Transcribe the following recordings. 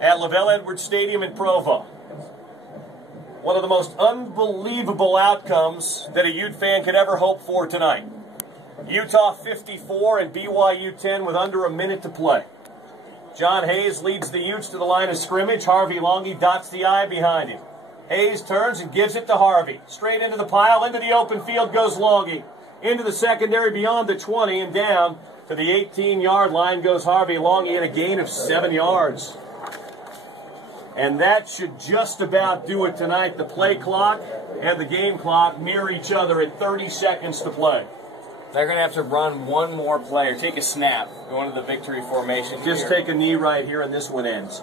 at LaVelle Edwards Stadium in Provo. One of the most unbelievable outcomes that a Ute fan could ever hope for tonight. Utah 54 and BYU 10 with under a minute to play. John Hayes leads the Utes to the line of scrimmage. Harvey Longy dots the I behind him. Hayes turns and gives it to Harvey. Straight into the pile, into the open field goes Longy. Into the secondary beyond the 20 and down to the 18-yard line goes Harvey Longy at a gain of 7 yards. And that should just about do it tonight. The play clock and the game clock mirror each other at 30 seconds to play. They're going to have to run one more play or take a snap going to the victory formation. Just take a knee right here and this one ends.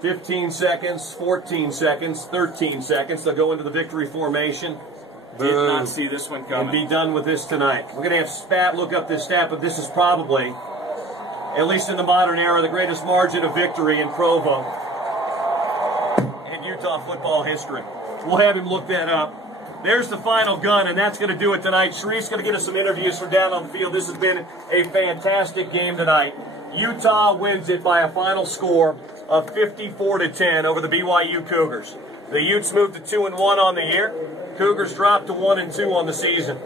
15 seconds, 14 seconds, 13 seconds. They'll go into the victory formation. Did not see this one coming. And be done with this tonight. We're going to have Spat look up this stat, but this is probably, at least in the modern era, the greatest margin of victory in Provo in Utah football history. We'll have him look that up. There's the final gun, and that's going to do it tonight. Sharif's going to get us some interviews from down on the field. This has been a fantastic game tonight. Utah wins it by a final score of 54-10 over the BYU Cougars. The Utes moved to 2-1 on the year. Cougars dropped to 1-2 on the season.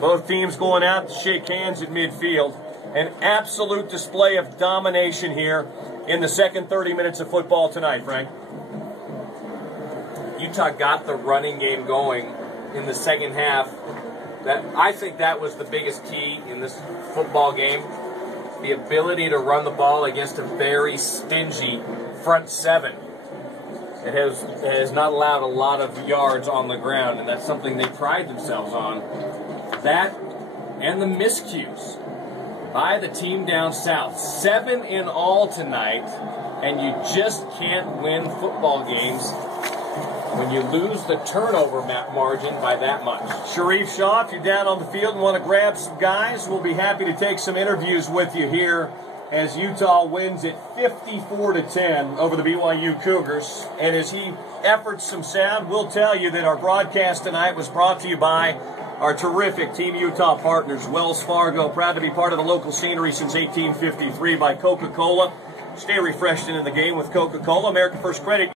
Both teams going out to shake hands at midfield. An absolute display of domination here in the second 30 minutes of football tonight, Frank. Utah got the running game going in the second half. I think that was the biggest key in this football game. The ability to run the ball against a very stingy front seven. It has not allowed a lot of yards on the ground, and that's something they pride themselves on. That and the miscues by the team down south. 7 in all tonight, and you just can't win football games when you lose the turnover margin by that much. Sharif Shaw, if you're down on the field and want to grab some guys, we'll be happy to take some interviews with you here as Utah wins it 54-10 over the BYU Cougars. And as he efforts some sound, we'll tell you that our broadcast tonight was brought to you by our terrific Team Utah partners, Wells Fargo, proud to be part of the local scenery since 1853, by Coca-Cola. Stay refreshed into the game with Coca-Cola. American First Credit